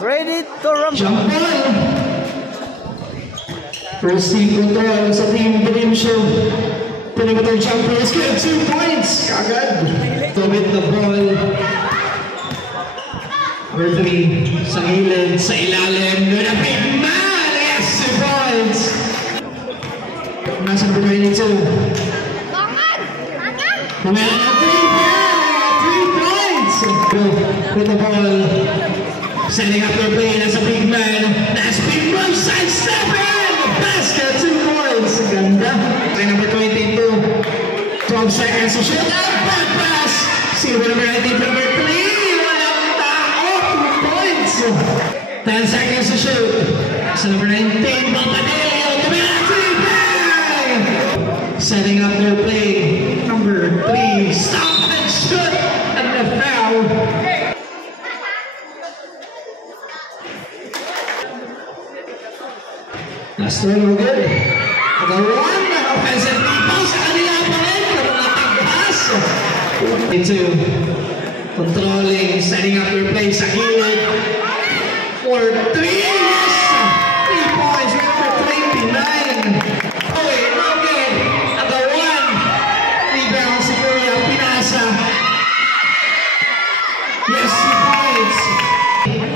Ready to rumble. Jump ball. First team control sa team Dream Show. Perimeter jumper is good. 2 points. Kagad. With the ball. Number 3. Sa gilid. Sa ilalim. With a big man. Yes, 2 points. Nasa number 22. Kumela na 3 points. With the ball. Setting up their play. That's a big man. That's big move. Side step in. Basket. 2 points. Ganda. Number 22. 12 seconds to shoot. Bad pass. See what number 19. Number 3. Walang tao. 2 points. 10 seconds to shoot. So number 19. Papadillo. Kumela 3 bang. Setting up their play. Number 3. Stop and shoot. And the foul. Last one, we're good. The one, offensive rebound sa kanila pa rin, pero natagpas. 22, controlling, setting up your play sa gilid. For 3, yes! 3 points, number 29. Okay, okay. At the one, rebound si Kuya Pinasa. Yes, 2 points.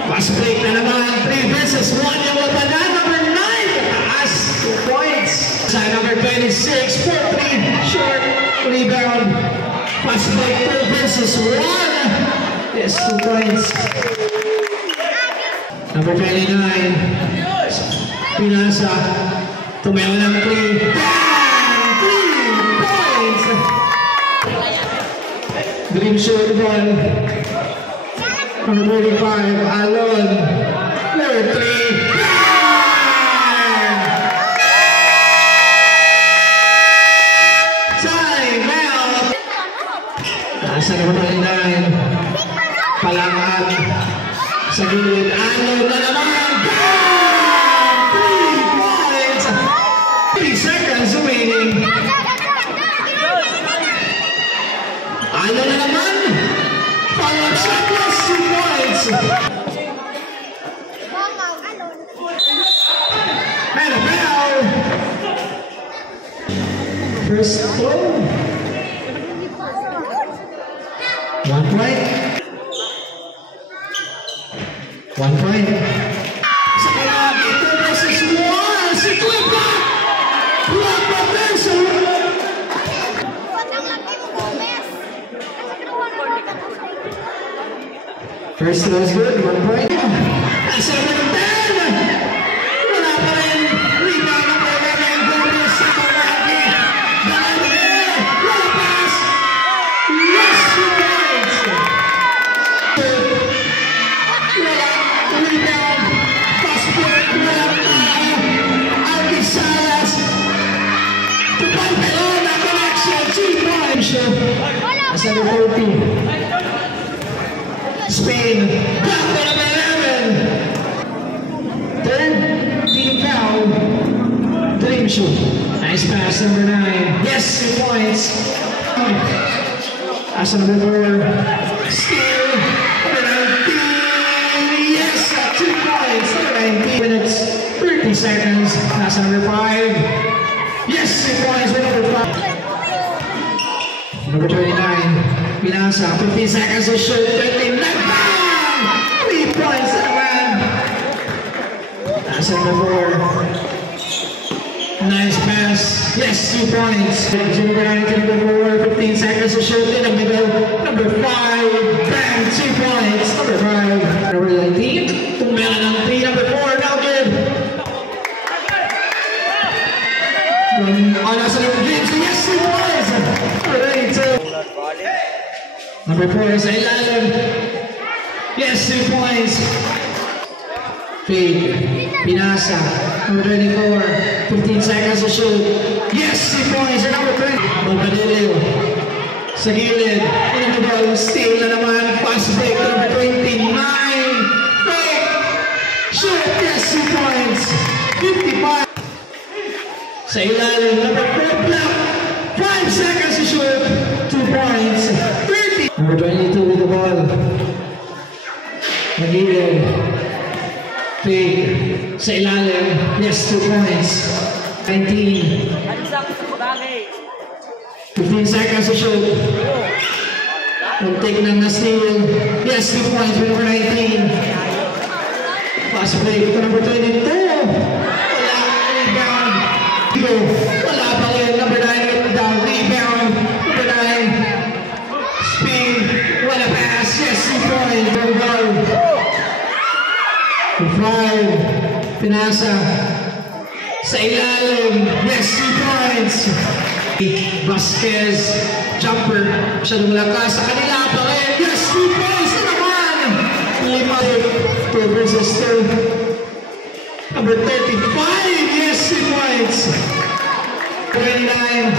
Fast break na naman, 3 versus 1 yung wapanan. Number 9, taas, 2 points. Sa number 26, 4-3, short, rebound. Fast break, 2 versus 1. Yes, 2 points. Number 29, Pinasa, tumayo ng 3. Bang! 3 points! Dream show the ball. Number 35, Alon. Number 3. Time out! Nasa number 29. Palangat. Sa gilid. Alon na naman. 3 points! 3 seconds remaining. Alon na naman. Follow-up shot plus 2 points. And a foul. First throw. 1 point. 1 point. Sa kalagi, 2 versus 1. Si Clipa. Block the person. First throw is good, 1 point. Nasa number 10! Wala pa rin. Rebound number 11. Gomez sa kalagi. Dali! Lopez! Yes, 2 points! Wala. Rebound. Fast break. Wala pa. Alvin Salas. To Pamplona connection. 2 points. Nasa number 14. Spain, block for number 11. Third, team foul. Dream shoot. Nice pass, number 9. Yes, 2 points. As number 4, steal. Number 19. Yes, 2 points. Number 19 minutes, 30 seconds. As number 5. Yes, 2 points. Number 5. Number 29. Pinasa, 15 seconds to shoot, 39, bang! 3 points naman. Nasa number 4. Nice pass. Yes, 2 points. Number 9 to number 4, 15 seconds to shoot in the middle. Number 5, bang! 2 points. Number 5. Number 19, tumela ng 3. Number 4, now good. Nasa number 3, yes, 2 points. Number 82. Number 4 sa ilalim. Yes, 2 points. Fade. Pinasa. Number 24. 15 seconds to shoot. Yes, 2 points. And number 20. Papadillo. Sa gilid. Number ball. Steal na naman. Fast break. Number 29. Fake. Shoot. Yes, 2 points. 55. Sa ilalim. Number 4 block. 5 seconds to shoot. 2 points. Number 22 with the ball. Magilid. Fake sa ilalim. Yes, 2 points. 19. 15 seconds to shoot. Take ng na-steal. Yes, 2 points for number 19. Pass break to number 22. Wala. Rebound. Wala pa rin. Number 9 down. Rebound. Number 9. Spin. Wala pass. Yes, 2 points. Goal. 5. Pinasa. Sa ilalim. Yes, 2 points. Vasquez. Jumper. Masyadong lakas. Sa kanila pa rin. Yes, 2 points na naman. 2 versus 2. Number 35. Yes, 2 points. 29.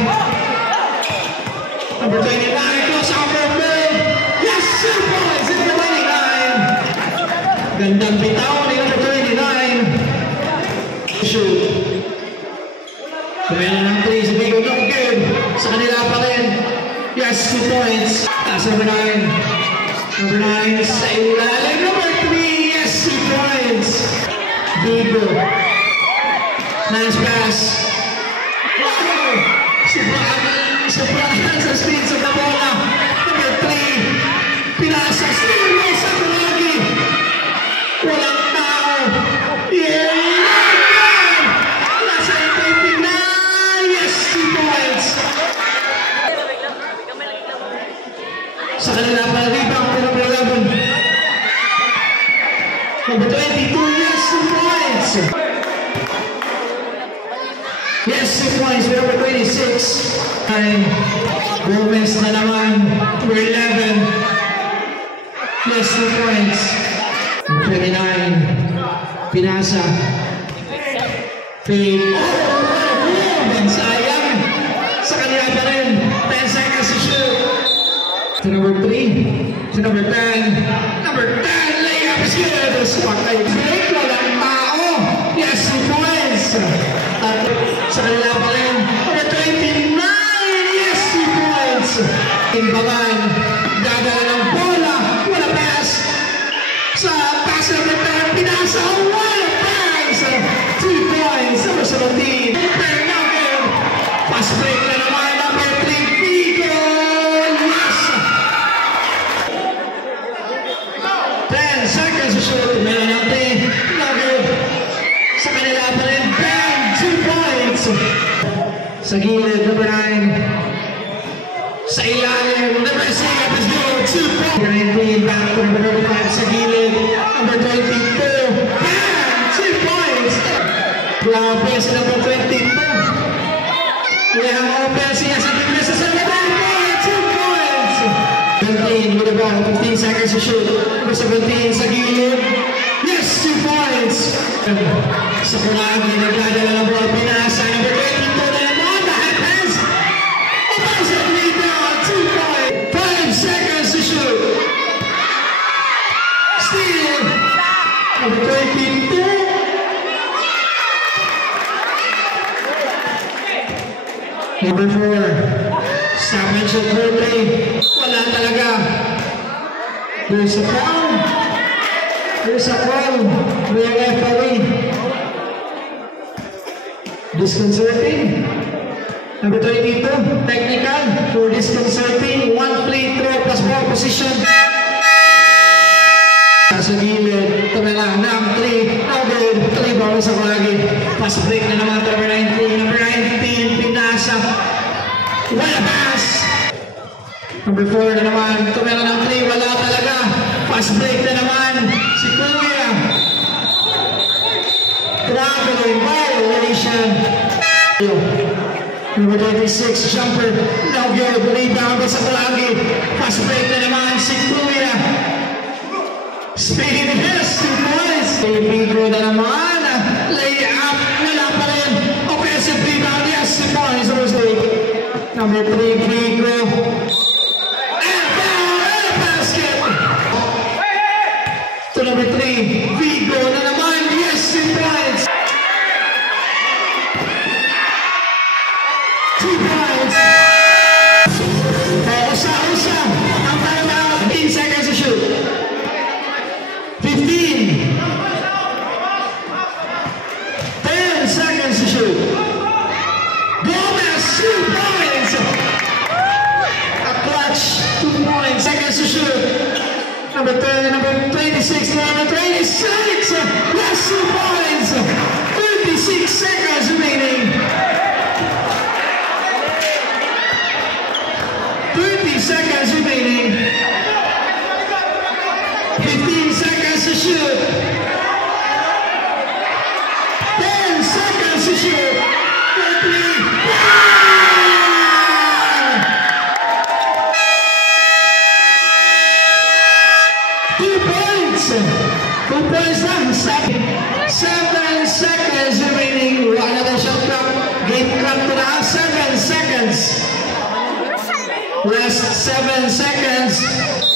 Number 29. Close out for Bill. Yes, 2 points. Number 29. Gandang bitaw ni number 29. Shoot. Kumaya ng 3 sa Bigo. No good. Sa kanila pa rin. Yes, 2 points. That's number 9. Number 9 sa ilalim. Number 3. Yes, 2 points. Bigo. Nice pass. Wow! Sobrang sa speed sa bola. Number 3. Pinasa. Steal sa lagi. Walang tao. Yeah! Nasa 29. Yes, 2 points. Sa kanila pa rebound for number 11. Number 22, yes, 2 points. Yes, 2 points for number 26. And Gomez na naman, number 11. Yes, 2 points. Number 29, Pinasa. Fade. Oh, sayang. Sa kanila pa rin, 10 seconds to shoot. To number 3, to number 10. Number 10, layup is good. Spotlight break, walang tao. Yes, 2 points. At sa kanila pa rin, number 29. Yes, 2 points. Timbangan, dadala ng bola. Wala pass. Sa pass number 10, Pinasa. Wala pass. 2 points. Number 17. Pass break na naman. Number 3, Vigo. Yes. 10 seconds to shoot. Meron ng 3. Nugget. Sa kanila pa rin. Bang! 2 points. Sa gilid, number 9. Sa ilalim, number 6. Let's go. 2 points. 19. Back to number 35. Sa gilid, number 22. Bang! 2 points. Grabe sa number 22. We have offense. Yes, it misses a little bit. 2 points. 17 with the ball. 15 seconds to shoot. Number 17 sa gilid. Yes, 2 points. Sa Kuragi, nagdadala ng ball. Pinasa. Number 22 na naman. The high pass. Offensive rebound. 2 points. 5 seconds to shoot. Steal. Number 22. Number 4, stop and shoot for 3. Wala talaga. There's a foul. There's a foul. We have referee. Disconcerting. Number 22, technical for disconcerting. 1 free throw plus ball position. Sa gilid, tumala ng 3. No good. 3 ball sa Kuragi. Pass break na naman. Number 19. Number 19, Pinasa. Wala pass. Number 4 na naman. Tumala ng 3. Wala talaga. Pass break na naman. Si Kuya. Traveling violation. Number 36, jumper. No good. Rebound sa Kuragi. Pass break na naman. Si Kuya. Speed hits 2 points. Vigo na naman. Layup. Wala pa rin. Offensive rebound. Yes, 2 points. Number 3, Vigo. And a basket. To number 3, Vigo na naman. Yes, 2 points. 2 points. Usa. Ang timeout. 15 seconds to shoot. 15. number 26 to number 26. Last 2 points. 56 seconds remaining. 30 seconds remaining. 15 seconds to shoot. 10 seconds to shoot. 2 points. 2 points lang. 7 seconds remaining. Wala na shot clock. Game clock to na 7 seconds. Last 7 seconds.